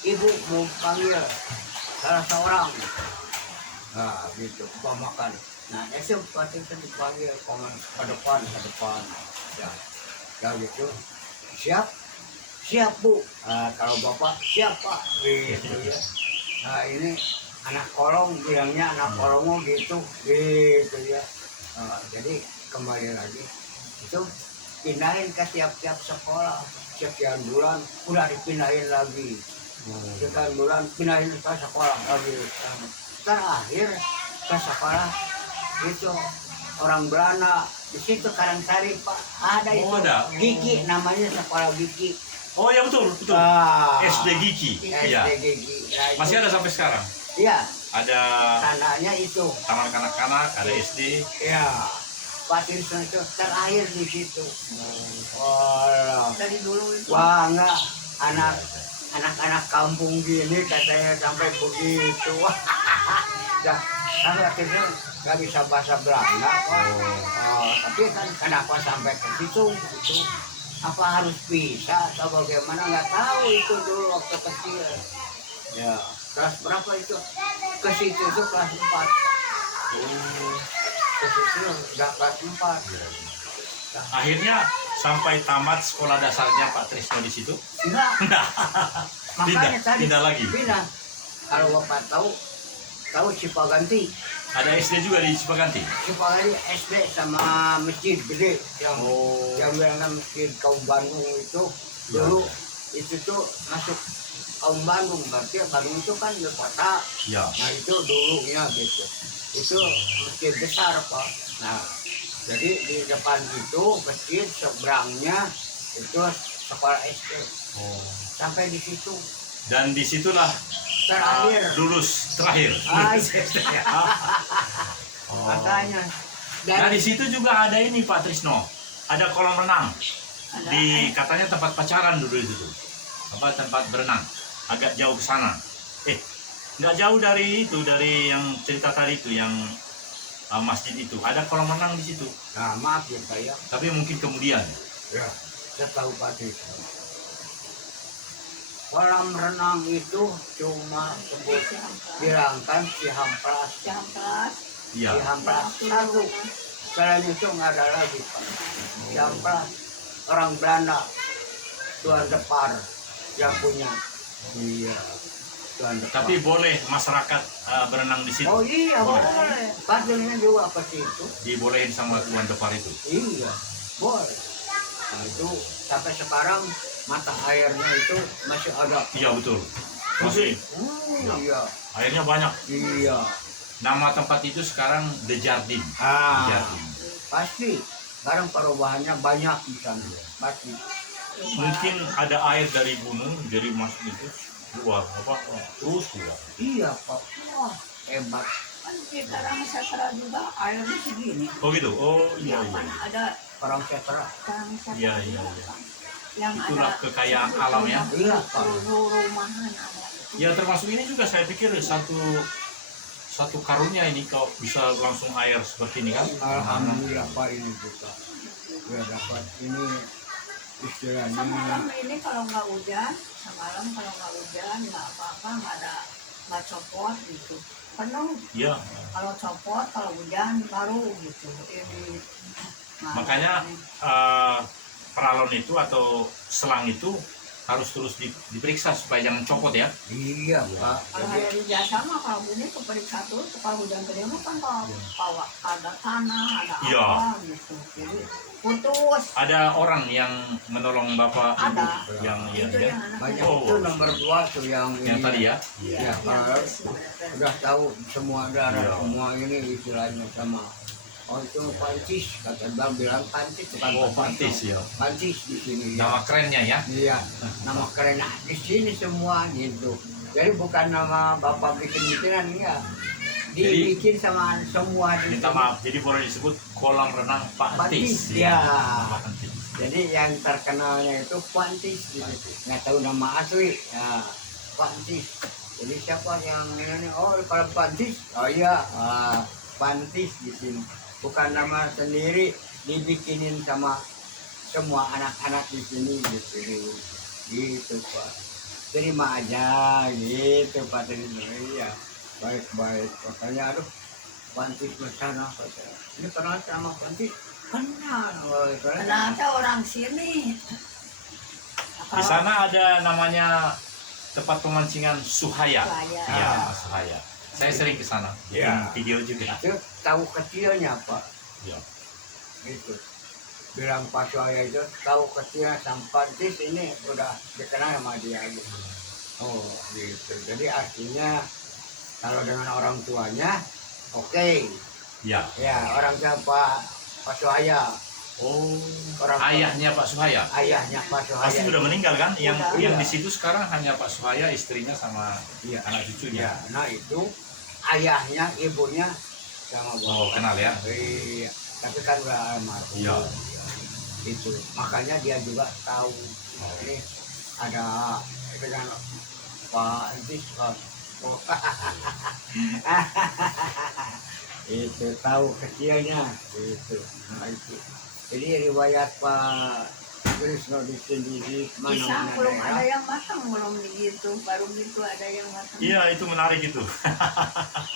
ibu mau panggil salah seorang, nah gitu makan. Nah esok waktu itu dipanggil ke depan, ya, ya gitu, siap siap bu, nah, kalau bapak siapa gitu ya. Nah ini anak kolong bilangnya anak kolongmu gitu ya. Jadi kembali lagi itu pindahin ke tiap-tiap sekolah, sekian bulan udah dipindahin lagi, sekian bulan pindahin ke sekolah lagi. Terakhir ke sekolah itu orang Belanda di situ Karangsari Pak, ada itu Gigi namanya, sekolah Gigi. Oh ya betul. SD Gigi. Iya. Gigi. Nah, masih ada sampai sekarang. Iya. Ada tanahnya itu. Taman kanak-kanak, ada SD. Iya. Pak Tirson itu terakhir di situ. Oh. Dari dulu itu. Wah enggak, anak-anak kampung gini katanya sampai begitu. Dah, sampai akhirnya nggak bisa bahasa Belanda Pak. Tapi kan kenapa sampai ke situ itu? Apa harus bisa atau bagaimana, nggak tahu itu dulu waktu kecil. Ya, kelas berapa itu? Ke situ itu kelas 4. Ke situ udah kelas 4. Nah, akhirnya sampai tamat sekolah dasarnya Pak Trisno di situ? Enggak. Makanya tadi pindah lagi. Pindah. Kalau Bapak tahu Cipaganti. Ada SD juga di Cipaganti? Cipaganti SD sama masjid gede yang bilangkan masjid Kaum Bandung itu dulu itu tuh masuk Kaum Bandung, berarti Bandung itu kan di kota. Ya. Nah itu dulunya gitu. Itu masjid besar Pak. Nah jadi di depan itu masjid, seberangnya itu sekolah SD. Sampai di situ. Dan disitulah terakhir lulus terakhir. Makanya. Nah di situ juga ada ini Pak Trisno, ada kolam renang. Katanya tempat pacaran dulu itu tuh, tempat berenang. Agak jauh ke sana. Nggak jauh dari itu, dari yang cerita tadi itu, yang masjid itu. Ada kolam renang di situ. Nah maaf ya saya. Tapi mungkin kemudian. Ya, saya tahu Pak Trisno. Kolam renang itu cuma bilangkan Cihamplas. Iya. Cihamplas satu. Selain itu nggak ada lagi Pak. Cihamplas orang Belanda, Tuan Depar yang punya. Iya. Tuan Depar. Tapi boleh masyarakat berenang di situ? Oh iya boleh. Padahal juga apa sih itu? Dibolehin sama Tuan Depar itu? Iya, boleh. Nah itu sampai sekarang mata airnya itu masih ada. Iya betul. Masih. Iya. Airnya banyak. Iya. Nama tempat itu sekarang The Jardin. Pasti. Sekarang perubahannya banyak di sana. Pasti. Mungkin ada air dari gunung, jadi masuk itu keluar terus keluar. Iya Pak. Wah hebat. Kan sekarang setelah juga airnya segini. Oh gitu. Oh iya. Ada orang setra. Iya. Yang itulah ada kekayaan alam ya. Iya Pak. Rumahan ada. Ya termasuk ini juga saya pikir satu karunia ini kalau bisa langsung air seperti ini kan. Alhamdulillah Pak ini juga. Ya dapat ini istilahnya. Semalam ini kalau nggak hujan, kalau nggak hujan nggak apa-apa, nggak copot gitu. Penuh. Iya. Kalau copot, kalau hujan baru gitu. Ini. Makanya peralon itu atau selang itu harus terus diperiksa supaya jangan copot ya. Iya Pak. Kalau hari biasa mah kalau bunyi keperiksa terus, kalau hujan gede mah kan kalau ada tanah, ada apa gitu. Jadi putus. Ada orang yang menolong Bapak Ibu yang banyak itu nomor 2 tuh yang tadi ya. Iya, udah tahu semua daerah semua ini istilahnya sama. Oh itu Pancis, kata Bang bilang Pancis bukan Pancis ya. Pancis di sini. Nama kerennya ya? Iya, nama keren. Nah, di sini semua gitu. Jadi bukan nama Bapak bikin-bikinan ya. Dibikin sama semua. Minta maaf, jadi boleh disebut kolam renang Pancis. Ya. Jadi yang terkenalnya itu Pancis. Nggak tahu nama asli. Ya, Pancis. Jadi siapa yang ini? Oh kalau Pancis? Oh iya, Pancis di sini. Bukan nama sendiri, dibikinin sama semua anak-anak di sini gitu Pak. terima aja gitu Pak Trisno. Iya, baik-baik. Makanya aduh, Panti sana. Ini kenal sama Panti? Kenal. Ternyata orang sini. Di sana ada namanya tempat pemancingan Suhaya. Suhaya. Iya, Suhaya. Saya sering ke sana. Bikin Ya. video juga. Itu tahu kecilnya Pak. Iya. Gitu. Bilang Pak Suhaya itu tahu kecilnya sama Panti ini udah dikenal sama dia gitu. Oh gitu. Jadi artinya kalau dengan orang tuanya, oke. Iya. Ya orang tua Pak Suhaya. Oh, Orang tua- ayahnya Pak Suhaya. Ayahnya Pak Suhaya. Pasti sudah meninggal kan? Yang Udah. yang di situ sekarang hanya Pak Suhaya, istrinya sama Iya. anak cucunya. Ya, nah itu ayahnya, ibunya sama Oh, kenal ya? Iya, tapi kan udah almarhum. Iya. Itu makanya dia juga tahu ini ada dengan Pak Entis Pak. Oh. Itu tahu kecilnya itu. Nah itu. Jadi riwayat Pak Trisno di sini di mana Pisang belum ada yang matang, belum begitu, baru gitu ada yang matang. Iya, itu menarik itu.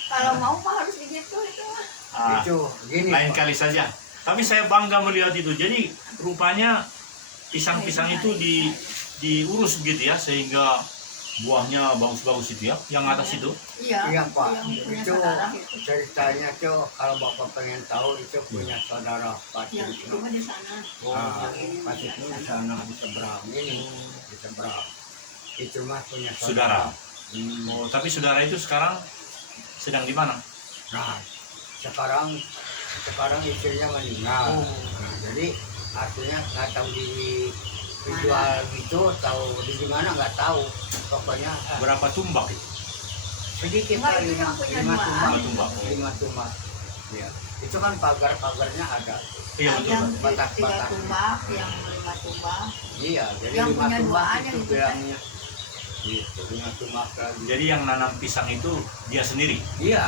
Kalau mau mah harus begitu itu mah. Ah, Itu gini. lain Pak. kali saja. Tapi saya bangga melihat itu. Jadi rupanya pisang-pisang itu diurus begitu ya, sehingga buahnya bagus-bagus itu ya. Yang atas itu. Iya. Iya Pak, Yang punya itu saudara itu. ceritanya tuh kalau Bapak pengen tahu itu punya saudara Pak Yang Trisno. cuma di sana. Ah, Yang ini Pak di Trisno di sana. sana di seberang ini, di seberang. Itu mah punya Saudara. Hmm. Oh, tapi saudara itu sekarang sedang di mana? Nah, sekarang istrinya meninggal. Oh. Nah, jadi artinya nggak tahu dijual gitu, tahu di mana nggak tahu. Pokoknya Berapa tumbak itu? sedikit Enggak, lah, itu yang punya dua. Tumbak. lima tumbak. Iya. Itu kan pagar-pagarnya ada. Iya, Yang betul. tiga Batak-batak. tumbak, yang 5 tumbak. Iya, jadi Yang lima punya tumbak dua aja itu gitu, bilangnya. Gitu, 5 tumbak lagi. Jadi yang nanam pisang itu dia sendiri. Iya,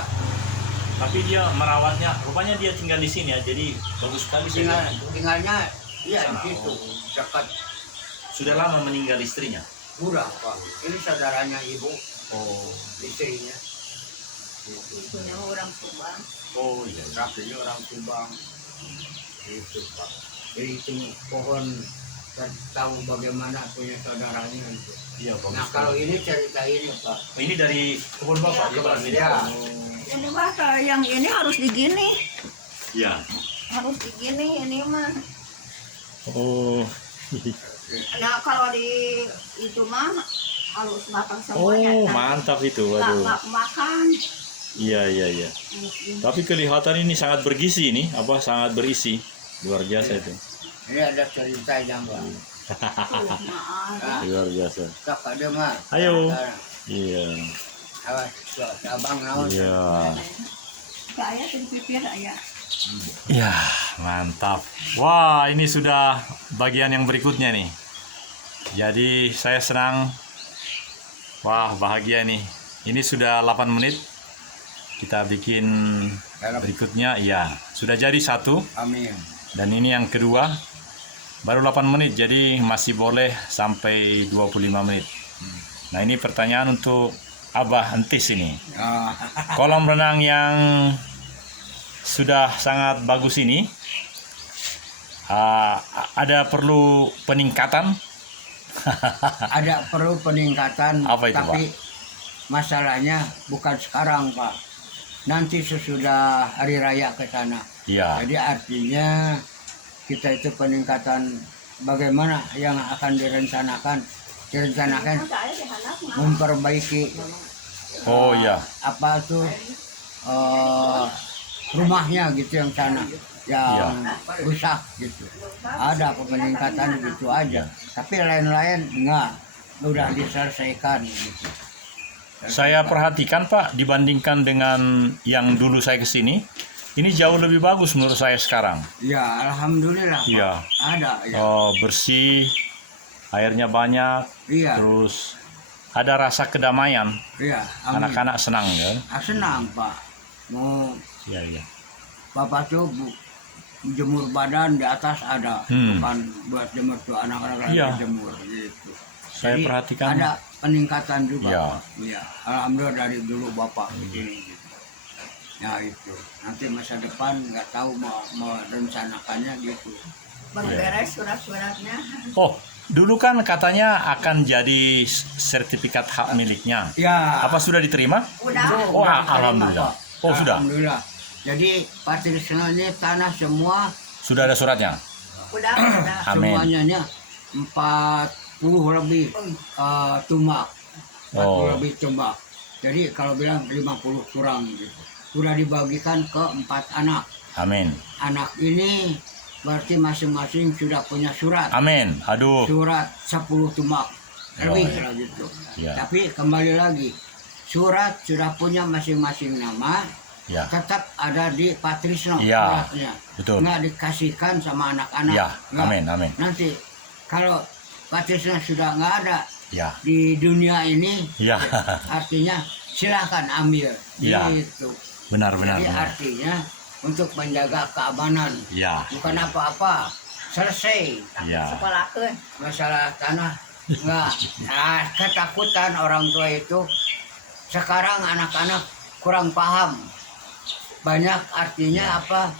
Tapi dia merawatnya, rupanya dia tinggal di sini ya. Jadi bagus sekali sih. tinggalnya iya Sana. di situ, dekat Sudah lama meninggal istrinya. murah Pak. Ini saudaranya ibu, Oh. istrinya. Gitu. Punya orang Subang. Oh iya. Rapinya orang Subang. Itu Pak. Jadi itu pohon dan tahu bagaimana punya saudaranya itu. Iya, bagus. Nah kalau ini cerita ini Pak. Oh, ini dari kebun bapak dia bilang ini. Iya. Ini mah kalau yang ini harus digini. Iya. Harus digini ini mah. Oh. Nah kalau di itu mah harus makan semuanya. Oh, Nah, mantap itu. nggak Waduh. makan. Iya, iya, iya. Tapi kelihatan ini sangat bergizi ini, apa sangat berisi. Luar biasa itu. Ini ada ceritanya Pak. Maaf. Luar biasa. Tak ada mah. Ayo. Iya. Awas, abang naon. Iya. Saya sedikit ya. Ya, mantap. Wah, ini sudah bagian yang berikutnya nih. Jadi saya senang. Wah, bahagia nih. Ini sudah 8 menit. Kita bikin berikutnya. Iya, sudah jadi satu. Amin. Dan ini yang kedua. Baru 8 menit, jadi masih boleh sampai 25 menit. Nah, ini pertanyaan untuk Abah Entis ini. Ah, Kolam renang yang sudah sangat bagus ini, ada perlu peningkatan? ada perlu peningkatan, Apa itu, tapi masalahnya bukan sekarang Pak. Nanti sesudah hari raya ke sana. Iya, Jadi artinya kita itu peningkatan bagaimana yang akan direncanakan Saya di Hanak mah. memperbaiki oh iya, apa tuh rumahnya gitu yang sana yang rusak gitu. Ada peningkatan gitu aja. Tapi lain-lain enggak, udah diselesaikan gitu. saya perhatikan Pak, dibandingkan dengan yang dulu saya kesini, ini jauh lebih bagus menurut saya sekarang. Ya alhamdulillah Pak. Iya, Ada ya. bersih, airnya banyak, Iya, terus ada rasa kedamaian. iya. Amin. Anak-anak senang kan? Senang Pak. Mau Iya, iya. Bapak tuh jemur badan di atas ada, Hmm. bukan buat jemur tuh anak-anak lagi Iya. jemur gitu. Saya Jadi perhatikan. ada peningkatan juga. Ya. Pak. Iya. Alhamdulillah dari dulu Bapak begini. Gitu. Ya itu. Nanti masa depan nggak tahu mau merencanakannya gitu. Baru beres surat-suratnya. Oh, dulu kan katanya akan jadi sertifikat hak miliknya. Ya. Apa sudah diterima? Udah. Oh, Udah diterima, alhamdulillah. Pak. Oh, sudah. Alhamdulillah. Jadi Pak Trisno ini tanah semua Sudah ada suratnya. Udah. Amin. semuanya 40 lebih tumbak. 40 Oh. lebih tumbak. Jadi kalau bilang 50 kurang gitu. Sudah dibagikan ke 4 anak. Amin. Anak ini berarti masing-masing sudah punya surat. Amin. Aduh. Surat 10 tumbak lebih Oh, lah gitu. Ya. Tapi kembali lagi, surat sudah punya masing-masing nama, Ya. tetap ada di Pak Trisno Ya, suratnya. betul. Nggak dikasihkan sama anak-anak. Ya. Nggak. Amin. Amin. Nanti kalau Pak Trisno sudah nggak ada Ya. di dunia ini, Ya. artinya silahkan ambil. Ya. Gitu. Benar, benar, Jadi benar. artinya untuk menjaga keamanan, Ya. bukan apa-apa. Selesai Ya. Sekolahkeun. masalah tanah. Nggak. Nah, ketakutan orang tua itu sekarang anak-anak kurang paham. Banyak artinya apa?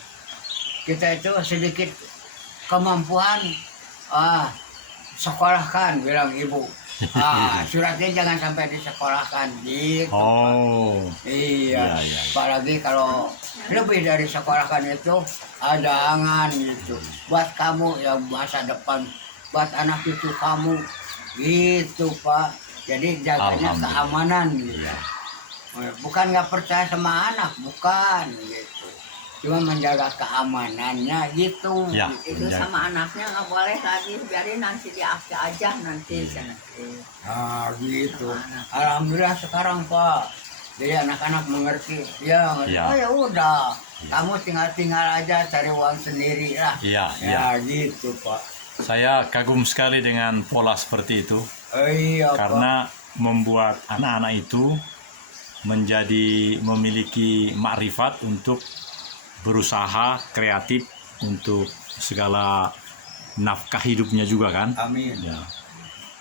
Kita itu sedikit kemampuan sekolahkan bilang ibu. Suratnya jangan sampai disekolahkan gitu. Oh. Iya. Iya, iya. Apalagi kalau lebih dari sekolahkan itu jangan gitu. Buat kamu ya masa depan, buat anak cucu kamu gitu Pak. Jadi jaganya Alhamdulillah. keamanan gitu. Iya. Bukan nggak percaya sama anak, bukan gitu. Cuma menjaga keamanannya gitu. Ya. Itu sama anaknya nggak boleh lagi, biarin nanti diakte aja nanti. Gitu. Alhamdulillah sekarang Pak. Jadi anak-anak mengerti. Ya, Ya. oh ya udah. Kamu tinggal aja cari uang sendiri lah. Iya, iya. Ya gitu Pak. Saya kagum sekali dengan pola seperti itu Iya Pak. karena membuat anak-anak itu menjadi memiliki makrifat untuk berusaha kreatif untuk segala nafkah hidupnya juga kan. Amin. Ya.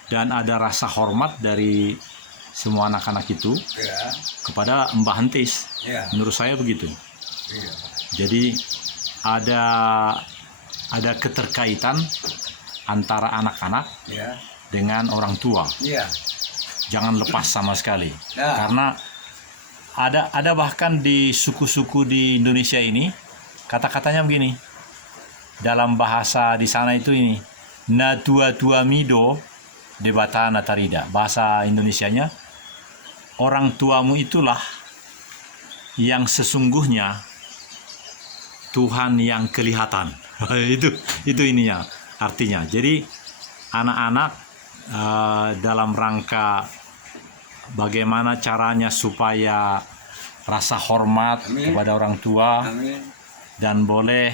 Dan ada rasa hormat dari semua anak-anak itu Ya. kepada Mbah Hentis. Ya. Menurut saya begitu. Iya. Jadi ada keterkaitan antara anak-anak Ya. dengan orang tua. Iya. Jangan lepas sama sekali. Ya. Karena ada bahkan di suku-suku di Indonesia ini kata-katanya begini. Dalam bahasa di sana itu ini, na tua mido debata natarida. Bahasa Indonesianya, orang tuamu itulah yang sesungguhnya Tuhan yang kelihatan. itu ininya artinya. Jadi anak-anak dalam rangka bagaimana caranya supaya rasa hormat Amin. kepada orang tua Amin. dan boleh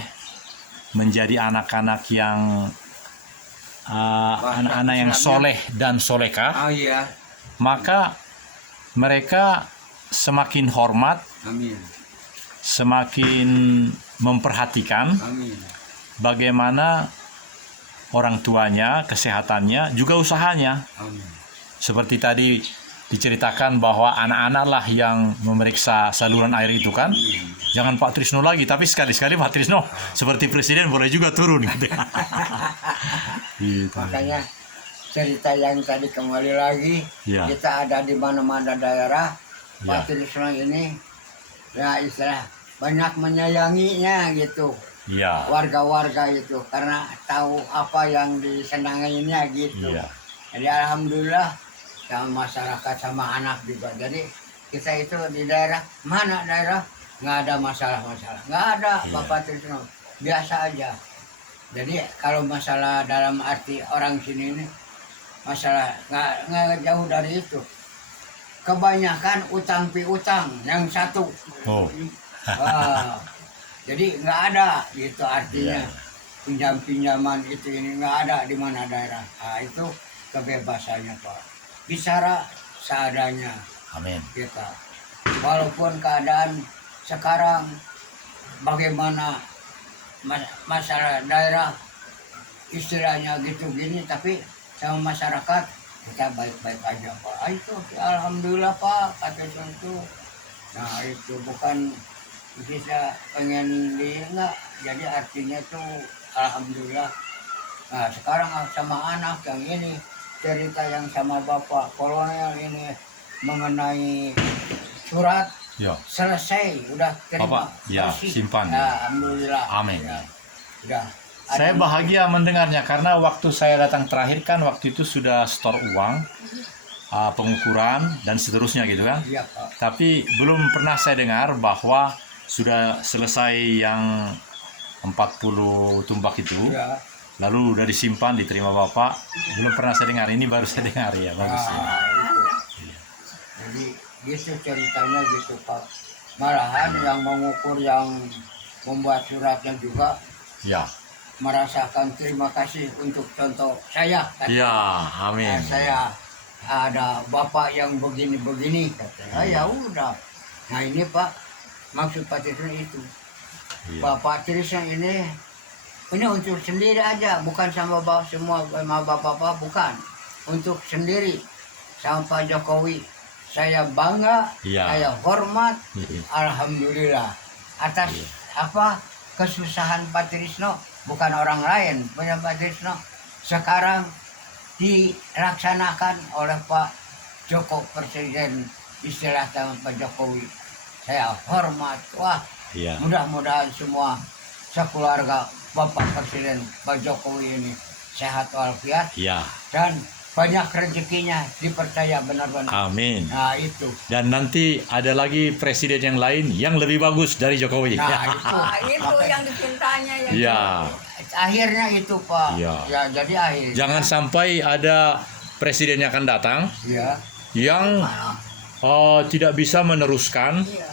menjadi anak-anak yang anak-anak yang soleh dan solekah, Oh iya. maka mereka semakin hormat, Amin. semakin memperhatikan Amin. bagaimana orang tuanya, kesehatannya, juga usahanya. Amin. Seperti tadi diceritakan bahwa anak-anak lah yang memeriksa saluran air itu kan. Jangan Pak Trisno lagi, tapi sekali-sekali Pak Trisno seperti presiden boleh juga turun gitu. Gitu. Makanya cerita yang tadi kembali lagi, Ya. kita ada di mana-mana daerah, Ya. Pak Trisno ini ya istilah banyak menyayanginya gitu, Iya. warga-warga itu karena tahu apa yang disenanginya gitu. Iya. Jadi alhamdulillah sama masyarakat sama anak juga. Jadi kita itu di daerah mana daerah nggak ada masalah-masalah, nggak ada. Iya. Bapak Trisno biasa aja. Jadi kalau masalah dalam arti orang sini ini masalah nggak jauh dari itu. Kebanyakan utang piutang yang satu. Oh. Jadi nggak ada gitu artinya. Iya. Pinjam-pinjaman itu ini nggak ada di mana daerah. Nah, itu kebebasannya Pak. Bicara seadanya Amin. kita. Walaupun keadaan sekarang bagaimana masalah daerah istilahnya gitu gini, tapi sama masyarakat kita baik-baik aja Pak. Ah, itu alhamdulillah Pak kata itu. Nah itu bukan bisa pengen enggak, jadi artinya tuh alhamdulillah. Nah sekarang sama anak yang ini cerita yang sama Bapak Kolonel ini mengenai surat Ya. selesai, udah terima. Bapak, ya, bersih. simpan. Ya, alhamdulillah. Amin. Ya, udah. Saya bahagia mendengarnya karena waktu saya datang terakhir kan waktu itu sudah store uang, pengukuran dan seterusnya gitu kan. Iya Pak. Tapi belum pernah saya dengar bahwa sudah selesai yang 40 tumbak itu, Ya. lalu udah disimpan, diterima Bapak. Belum pernah saya dengar, ini baru saya dengar ya, bagus. Nah, itu. Jadi gitu ceritanya gitu Pak. Malahan yang mengukur, yang membuat suratnya juga Ya, merasakan terima kasih untuk contoh saya. ya, amin. Saya ada bapak yang begini-begini katanya. Ya udah. Nah ini Pak, maksud Pak Trisno itu. Iya. Bapak Trisno ini untuk sendiri aja, bukan sama bapak semua sama bapak-bapak, bukan. Untuk sendiri sama Pak Jokowi. Saya bangga, Iya. saya hormat, Iya. alhamdulillah atas apa kesusahan Pak Trisno, bukan orang lain punya Pak Trisno. Sekarang dilaksanakan oleh Pak Joko Presiden, istilah sama Pak Jokowi. Saya hormat, wah Iya. mudah-mudahan semua sekeluarga Bapak Presiden Pak Jokowi ini sehat walafiat Ya, dan banyak rezekinya, dipercaya benar-benar. amin. Nah itu. Dan nanti ada lagi presiden yang lain yang lebih bagus dari Jokowi. Nah itu. Nah, itu yang dipintanya yang Ya, Akhirnya itu Pak. Iya. Ya jadi akhirnya. jangan sampai ada presiden yang akan datang Ya. yang tidak bisa meneruskan Iya.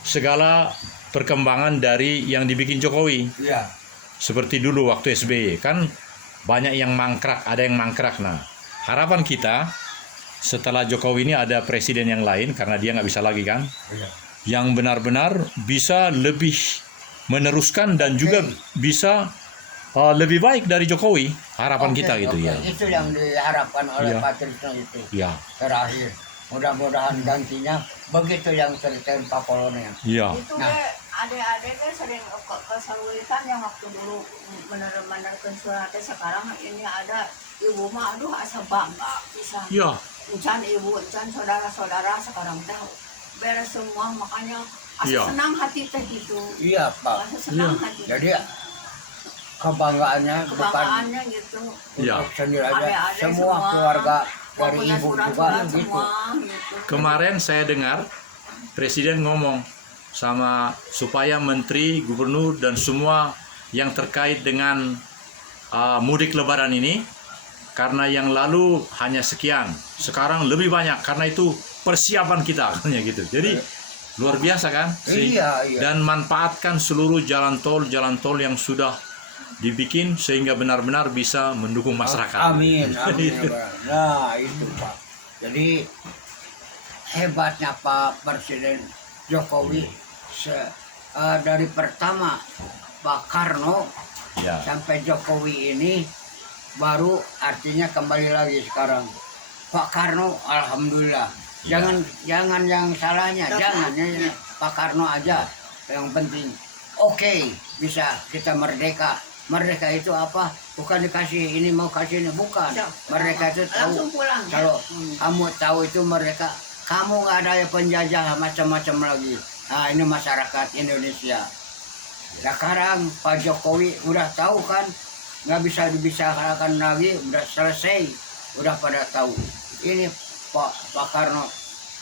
segala perkembangan dari yang dibikin Jokowi. Ya. Seperti dulu waktu SBY kan banyak yang mangkrak, ada yang mangkrak. Nah, harapan kita setelah Jokowi ini ada presiden yang lain karena dia nggak bisa lagi kan, Ya. yang benar-benar bisa lebih meneruskan dan juga bisa lebih baik dari Jokowi. Harapan Oke, kita gitu oke. ya. Itu yang diharapkan oleh Iya. Pak Trisno itu. Ya, Terakhir. Mudah-mudahan gantinya begitu yang ceritain Pak Kolonel. ya, Itu Nah. adik-adik kan sering kesulitan yang waktu dulu bener-bener suratnya. Sekarang ini ada ibu mah aduh asa bangga bisa. ya, Encan ibu, encan saudara-saudara sekarang teh beres semua, makanya asa Iya. senang hati teh gitu. Iya Pak. Asa senang Iya. hati. Jadi kebanggaannya bukan Kebanggaannya gitu. Iya. untuk sendiri aja, Adik-adik semua keluarga dari punya ibu juga surat-surat gitu. semua gitu. Kemarin saya dengar presiden ngomong sama supaya menteri, gubernur dan semua yang terkait dengan mudik lebaran ini, karena yang lalu hanya sekian, sekarang lebih banyak, karena itu persiapan kita katanya gitu. Jadi luar biasa kan? Iya, iya. Dan manfaatkan seluruh jalan tol yang sudah dibikin sehingga benar-benar bisa mendukung masyarakat. Amin, amin. Nah itu Pak. Jadi hebatnya Pak Presiden Jokowi dari pertama Pak Karno Ya, sampai Jokowi ini baru artinya kembali lagi sekarang Pak Karno, alhamdulillah. Jangan yang salahnya, jangan ya, Pak Karno aja yang penting. Oke, bisa kita merdeka. Merdeka itu apa? Bukan dikasih ini mau kasih ini, bukan. Merdeka itu Langsung tahu. pulang. Kalau kamu tahu itu merdeka, kamu nggak ada penjajah macam-macam lagi. Nah ini masyarakat Indonesia. Sekarang Pak Jokowi udah tahu kan, nggak bisa dibicarakan lagi, udah selesai, udah pada tahu. Ini Pak Karno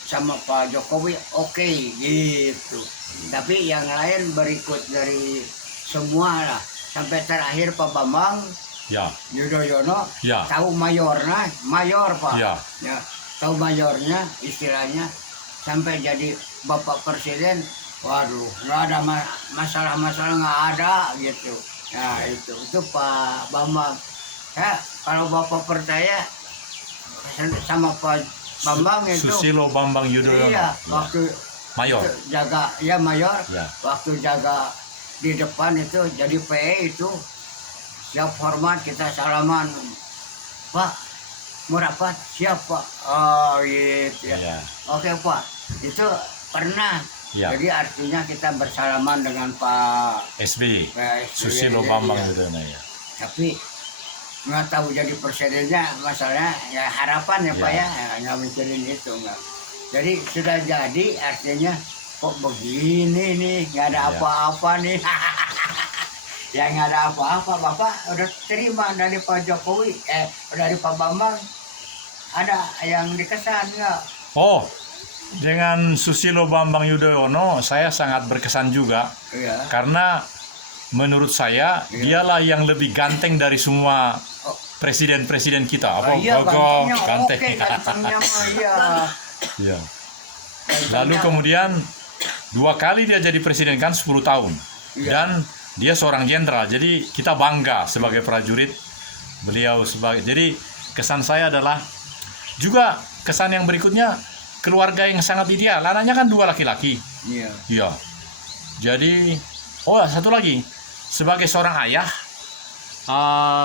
sama Pak Jokowi oke, gitu. Tapi yang lain berikut dari semua lah, sampai terakhir Pak Bambang ya, Yudhoyono ya, tahu mayor Pak, ya, ya tahu mayornya istilahnya, sampai jadi Bapak Presiden. Waduh, nggak ada masalah-masalah, nggak ada gitu. Nah itu Pak Bambang. Ya kalau Bapak percaya sama Pak Bambang itu. Susilo Bambang Yudhoyono. Iya, waktu Mayor. jaga, ya mayor. Ya. Waktu jaga di depan itu jadi PE itu siap hormat, kita salaman. Pak, mau rapat siapa? Oh gitu ya. Iya. Oke Pak, itu pernah. Ya. Jadi artinya kita bersalaman dengan Pak SBY. Susilo SBY, Bambang ya. Yudhoyono ya. Tapi nggak tahu jadi presidennya, masalahnya ya harapan ya Pak Ya. ya, nggak mikirin itu nggak. Jadi sudah jadi artinya kok begini nih, nggak ada Ya. apa-apa nih. Ya nggak ada apa-apa, Bapak udah terima dari Pak Jokowi, dari Pak Bambang. Ada yang dikesan nggak? Oh, dengan Susilo Bambang Yudhoyono saya sangat berkesan juga Iya. karena menurut saya Iya. dialah yang lebih ganteng dari semua Oh. presiden-presiden kita. Oh, iya, Gogok, gantengnya, ganteng. oke, gantengnya mah iya. Iya. Gantengnya. Lalu kemudian 2 kali dia jadi presiden kan 10 tahun. Iya. Dan dia seorang jenderal. Jadi kita bangga sebagai prajurit beliau sebagai. Jadi kesan saya adalah juga kesan yang berikutnya keluarga yang sangat ideal. Anaknya kan 2 laki-laki. Iya. Iya. Jadi satu lagi sebagai seorang ayah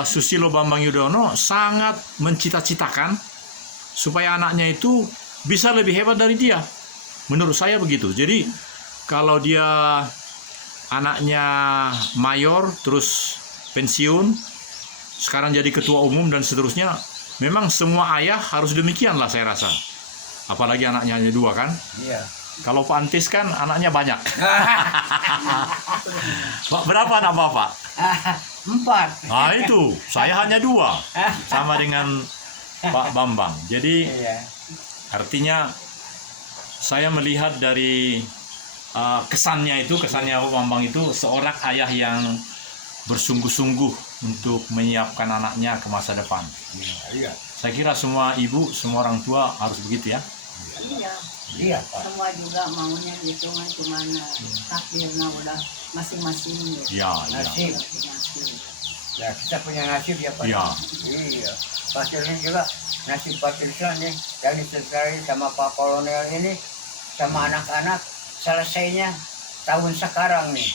Susilo Bambang Yudhoyono sangat mencita-citakan supaya anaknya itu bisa lebih hebat dari dia. Menurut saya begitu. Jadi kalau dia anaknya mayor terus pensiun sekarang jadi ketua umum dan seterusnya, memang semua ayah harus demikian lah saya rasa. Apalagi anaknya hanya 2 kan. Iya. Kalau Pak Antis kan anaknya banyak. Pak, berapa anak Bapak? 4. Nah itu, saya hanya 2. Sama dengan Pak Bambang. Jadi Iya. artinya saya melihat dari kesannya Pak Bambang itu seorang ayah yang bersungguh-sungguh untuk menyiapkan anaknya ke masa depan. Iya. Saya kira semua ibu, semua orang tua harus begitu ya. Iya, Iya, Pak. semua juga maunya gitu kan, cuman takdirnya udah masing-masing gitu. Ya, ya. Nasib. Masing-masing. Ya, kita punya nasib ya, Pak. Iya. Iya. Pak Tirsa juga nasib Pak Tirsa nih yang disertai sama Pak Kolonel ini sama anak-anak selesainya tahun sekarang nih.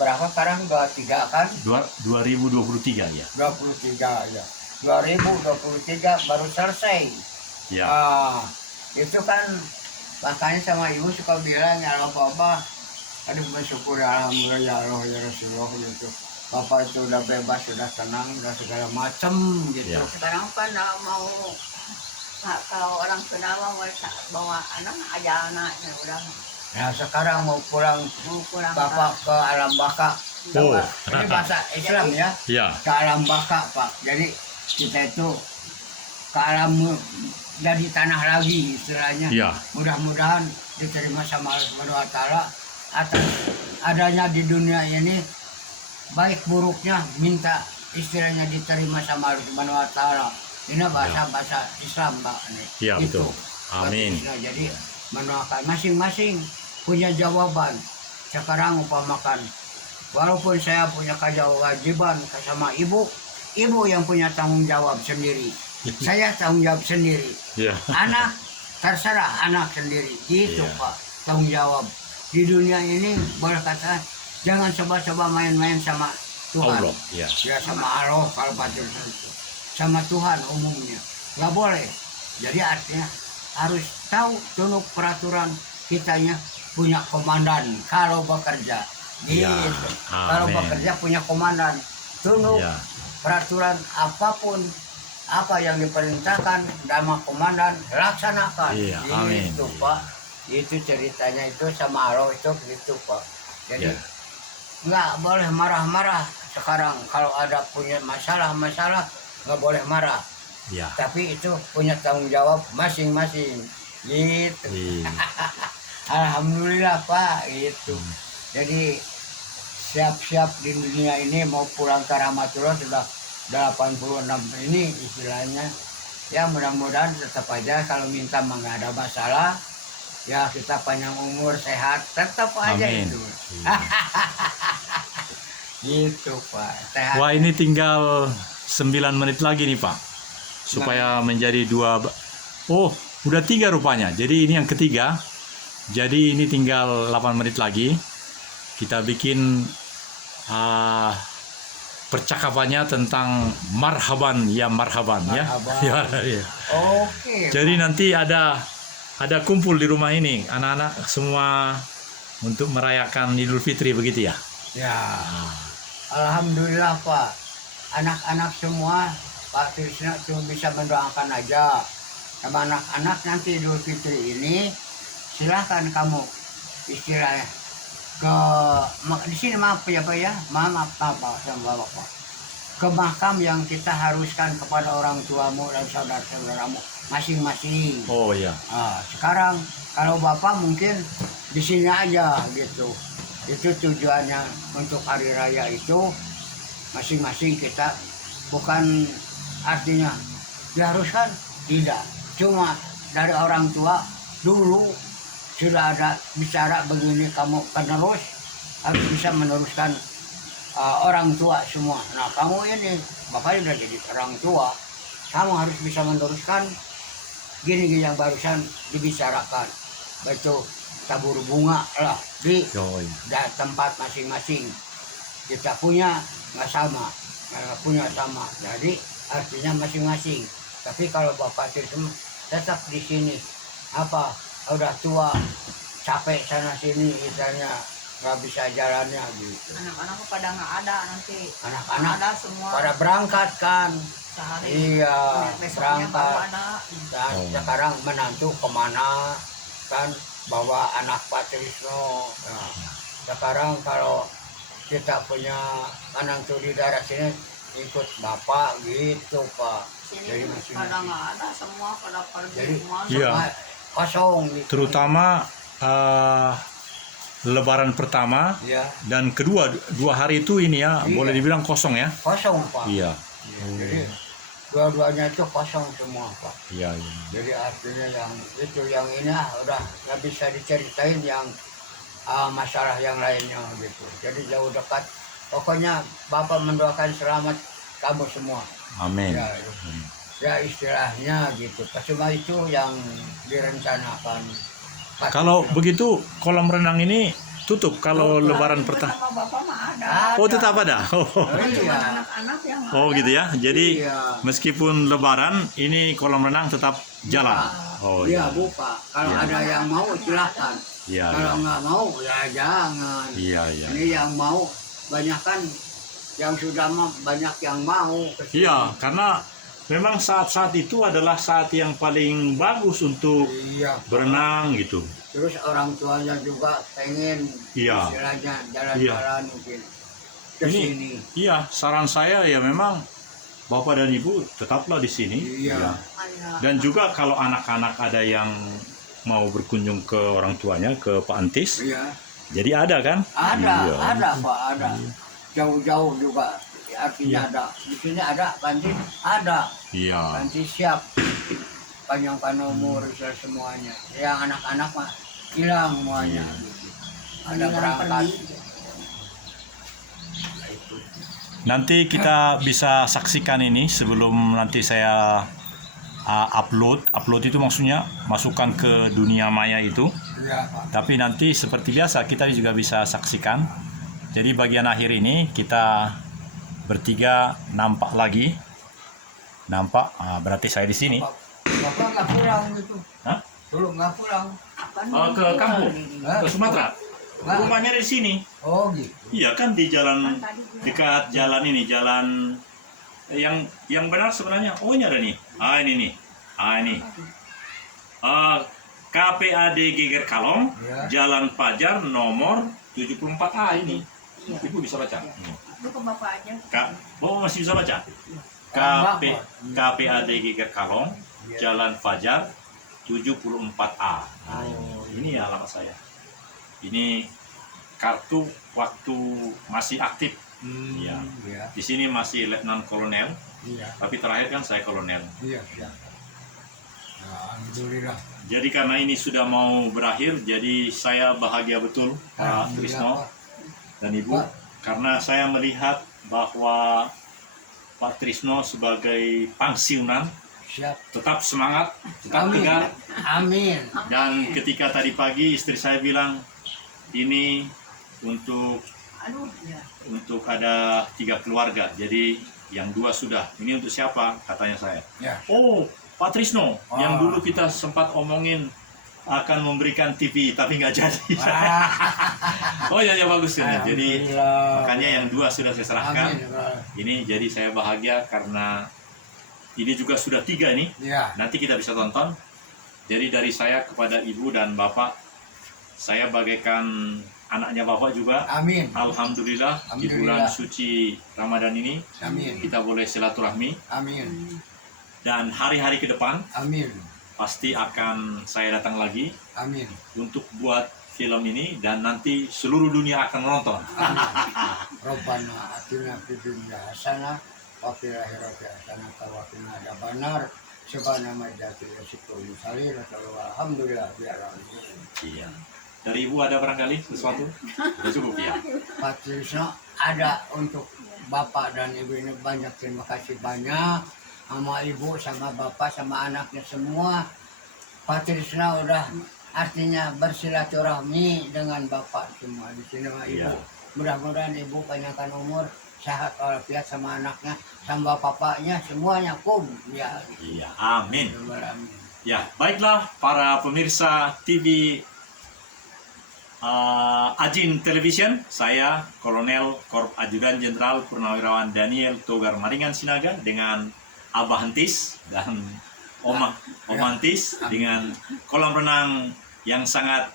Berapa sekarang? 23 kan? 2023 ya. 23 ya. 2023 baru selesai. Ya. Itu kan makanya sama ibu suka bilang ya Allah Bapak, aduh bersyukur ya Alhamdulillah ya Allah ya Rasulullah gitu. Bapak itu udah bebas, sudah tenang, udah segala macem gitu. Ya. Sekarang kan mau kalau orang Sunda mau bawa anak aja anaknya udah Nah sekarang mau pulang pulang Bapak ke alam baka. Oh. Ini bahasa Islam ya, Ya. ke alam baka Pak. Jadi kita itu ke alam jadi tanah lagi istilahnya. Ya. Mudah-mudahan diterima sama Allah Subhanahu wa Ta'ala atas adanya di dunia ini, baik buruknya minta istilahnya diterima sama Allah Subhanahu wa Ta'ala. Ini bahasa Islam Pak nih. Ya, Itu. betul. Amin. Nah, jadi mendoakan masing-masing punya jawaban. Sekarang umpamakan walaupun saya punya kewajiban sama ibu yang punya tanggung jawab sendiri. Saya tanggung jawab sendiri. Ya. Anak terserah anak sendiri. Gitu Iya. Pak, tanggung jawab. Di dunia ini boleh kata jangan coba-coba main-main sama Tuhan. Allah. Ya. Ya sama Allah kalau pasti sama Tuhan umumnya nggak boleh. Jadi artinya harus tahu tunduk peraturan kitanya, punya komandan kalau bekerja. Gitu. Ya, Kalau amin. bekerja punya komandan, tunduk Ya. peraturan apapun apa yang diperintahkan sama komandan laksanakan. Iya, amin. Itu Pak, itu ceritanya itu sama Allah itu gitu Pak. Jadi Ya. nggak boleh marah-marah sekarang kalau ada punya masalah nggak boleh marah, Ya. tapi itu punya tanggung jawab masing-masing gitu. Iya. Alhamdulillah Pak gitu. Jadi siap-siap di dunia ini mau pulang ke rahmatullah sudah 86 ini istilahnya. Ya mudah-mudahan tetap aja kalau minta mah nggak ada masalah. Ya kita panjang umur sehat tetap aja Amin. itu. Iya. Gitu Pak. Sehat. Wah, ini tinggal 9 menit lagi nih Pak, supaya menjadi 2. Oh, udah 3 rupanya. Jadi ini yang ketiga. Jadi ini tinggal 8 menit lagi. Kita bikin percakapannya tentang marhaban ya marhaban, Marhaban. ya. Ya. Oke. Jadi nanti ada kumpul di rumah ini anak-anak semua untuk merayakan Idul Fitri begitu ya. Ya. Alhamdulillah Pak. Anak-anak semua Pak Krisna cuma bisa mendoakan aja. Sama anak-anak nanti Idul Fitri ini silahkan kamu istilahnya di sini maaf ya Pak ya, maaf sama Bapak, ke makam yang kita haruskan kepada orang tuamu dan saudara-saudaramu masing-masing. Oh ya. Nah, sekarang kalau Bapak mungkin di sini aja gitu. Itu tujuannya untuk hari raya itu masing-masing kita, bukan artinya diharuskan, tidak. Cuma dari orang tua dulu sudah ada bicara begini, kamu penerus harus bisa meneruskan orang tua semua. Nah kamu ini Bapak sudah jadi orang tua, kamu harus bisa meneruskan gini yang barusan dibicarakan, itu tabur bunga lah di tempat masing-masing. Kita punya nggak sama, mereka punya sama, jadi artinya masing-masing. Tapi kalau Bapak tetap di sini, apa udah tua, capek sana sini, misalnya nggak bisa jalannya gitu. Anak-anak pada nggak ada nanti. Anak-anak ada semua. pada berangkat kan. Sehari. Iya, Besoknya baru berangkat. ada. Dan sekarang menantu kemana kan, bawa anak Pak Trisno. Nah, sekarang kalau kita punya menantu di daerah sini ikut Bapak gitu Pak. Sini Jadi pada masing-masing. nggak ada, semua pada pergi Jadi, semua. Iya. Kosong gitu. Terutama Lebaran pertama Iya, dan kedua, 2 hari itu ini ya, Iya. boleh dibilang kosong ya. kosong Pak. Iya. Jadi dua-duanya itu kosong semua Pak. Iya, iya. Jadi artinya yang ini udah nggak bisa diceritain yang masalah yang lainnya gitu. Jadi jauh dekat. Pokoknya Bapak mendoakan selamat kamu semua. Amin. Ya istilahnya gitu. Cuma itu yang direncanakan. Kalau begitu kolam renang ini tutup kalau Lebaran pertama. Sama Bapak mah ada. Oh, tetap ada. Oh. Cuma Iya. anak-anak yang Oh gitu ya. Jadi Iya. meskipun Lebaran ini kolam renang tetap jalan. Oh Iya iya. buka. Kalau ada yang mau silakan. Iya. Kalau Iya. nggak mau ya jangan. Iya, iya. Ini yang mau banyak kan, yang sudah mah banyak yang mau. Iya, karena memang saat-saat itu adalah saat yang paling bagus untuk Iya. berenang gitu. Terus orang tuanya juga pengen Iya. istilahnya jalan-jalan mungkin ke Ini- sini. Iya, saran saya ya memang Bapak dan Ibu tetaplah di sini. Iya. Dan juga kalau anak-anak ada yang mau berkunjung ke orang tuanya, ke Pak Antis, Iya. jadi ada kan? Ada, Iya. ada Pak, ada. Jauh-jauh juga artinya Iya. ada. Di sini ada Panti, ada. Iya. Panti siap. Panjangkan umur semuanya. Yang anak-anak mah hilang semuanya. Ada berangkat. Nanti kita bisa saksikan ini sebelum nanti saya upload itu maksudnya masukkan ke dunia maya itu. Iya Pak. Tapi nanti seperti biasa kita juga bisa saksikan. Jadi bagian akhir ini kita bertiga nampak lagi. Nampak, berarti saya di sini. Bapak nggak pulang gitu? Hah? Dulu nggak pulang. Oh, ke kampung, Hah? ke Sumatera. Hah? Rumahnya di sini. Oh gitu. Iya kan di jalan dekat jalan ini, jalan yang benar sebenarnya. Oh ini ada nih. Ah ini nih. Ah ini. KPAD Geger Kalong, Ya. Jalan Pajar nomor 74A ini. Iya. Ibu bisa baca? Itu ke Bapak aja. Oh masih bisa baca? KPAD Geger Kalong, Jalan Fajar 74A. Nah, ini ya alamat saya. Ini kartu waktu masih aktif. Iya. Iya. Di sini masih Letnan Kolonel, Iya. tapi terakhir kan saya Kolonel. Iya. Iya. Alhamdulillah. Jadi karena ini sudah mau berakhir, jadi saya bahagia betul Pak Trisno dan Ibu, Pak. karena saya melihat bahwa Pak Trisno sebagai pensiunan Siap. tetap semangat, tetap Amin. tegar. Amin. Dan ketika tadi pagi istri saya bilang, ini untuk Aduh, ya. untuk ada 3 keluarga. Jadi yang 2 sudah. Ini untuk siapa? Katanya saya. Ya. Oh, Pak Trisno, Ah. yang dulu kita sempat omongin akan memberikan TV, tapi nggak jadi. Oh ya, ya bagus ini. Jadi Alhamdulillah. makanya yang 2 sudah saya serahkan. Amin. Ini jadi saya bahagia karena ini juga sudah 3 nih. Ya. Nanti kita bisa tonton. Jadi dari saya kepada ibu dan bapak, saya bagaikan anaknya bapak juga. Amin. Alhamdulillah, di Alhamdulillah. bulan suci Ramadan ini Amin. kita boleh silaturahmi, Amin. dan hari-hari ke depan Amin. pasti akan saya datang lagi Amin. untuk buat film ini, dan nanti seluruh dunia akan menonton. Rabbana atina fid dunya hasanah wa fil akhirati hasanah wa qina adzabannar. Subhana majati yasikul salir alhamdulillah biar Iya. Dari ibu ada barangkali sesuatu? Sudah cukup ya. Pak Trisno ada untuk bapak dan ibu ini banyak terima kasih banyak sama ibu sama bapak sama anaknya semua. Pak Trisno udah artinya bersilaturahmi dengan bapak semua di sini sama ibu. Iya. Mudah-mudahan ibu banyakkan umur, sehat walafiat sama anaknya sama bapaknya semuanya ya. Iya, amin. Amin. Ya, baiklah para pemirsa TV Ajin Television, saya Kolonel Korp Ajudan Jenderal Purnawirawan Daniel Togar Maringan Sinaga dengan Abah Hentis dan Oma Hentis dengan kolam renang yang sangat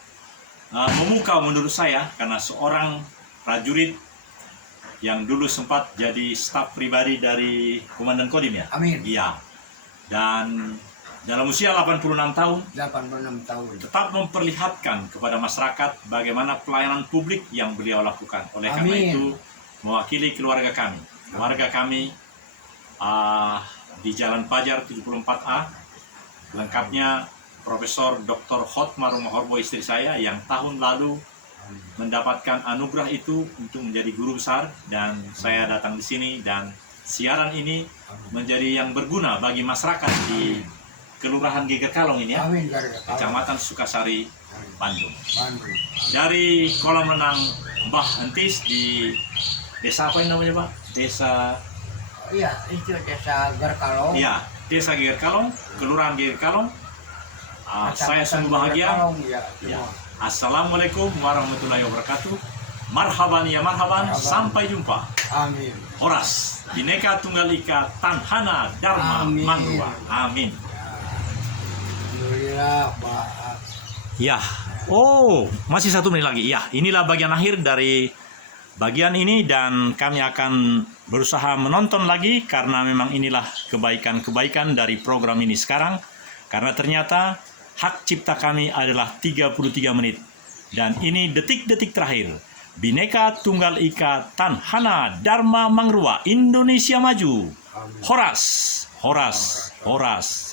memukau menurut saya, karena seorang prajurit yang dulu sempat jadi staf pribadi dari Komandan Kodim ya. Amin. Iya. Dan dalam usia 86 tahun 86 tahun. tetap memperlihatkan kepada masyarakat bagaimana pelayanan publik yang beliau lakukan. Oleh karena Amin. itu, mewakili keluarga kami, di Jalan Pajar 74A, lengkapnya Profesor Dr. Hotmar Mohorbo, istri saya, yang tahun lalu mendapatkan anugerah itu untuk menjadi guru besar, dan saya datang di sini, dan siaran ini menjadi yang berguna bagi masyarakat di Kelurahan Geger Kalong ini ya, Amin. Garga. Kecamatan Sukasari, Bandung. Bandung. Dari kolam renang Mbah Entis di desa apa yang namanya Pak? Desa, Iya, itu desa Gerkalong. ya, Desa Geger Kalong, Kelurahan Geger Kalong. Saya sungguh bahagia. Gerkalong, ya, Ya. semua. Assalamualaikum warahmatullahi wabarakatuh. Marhaban ya marhaban. Marhaban. Sampai jumpa. Amin. Horas, Bhinneka Tunggal Ika, Tanhana Dharma Amin. Mangruwa. Amin. Alhamdulillah, Pak. Ya. Oh, masih 1 menit lagi. Ya, inilah bagian akhir dari bagian ini, dan kami akan berusaha menonton lagi karena memang inilah kebaikan-kebaikan dari program ini sekarang. Karena ternyata hak cipta kami adalah 33 menit. Dan ini detik-detik terakhir. Bhinneka Tunggal Ika, Tanhana Dharma Mangruwa, Indonesia Maju. Amin. Horas, horas, horas.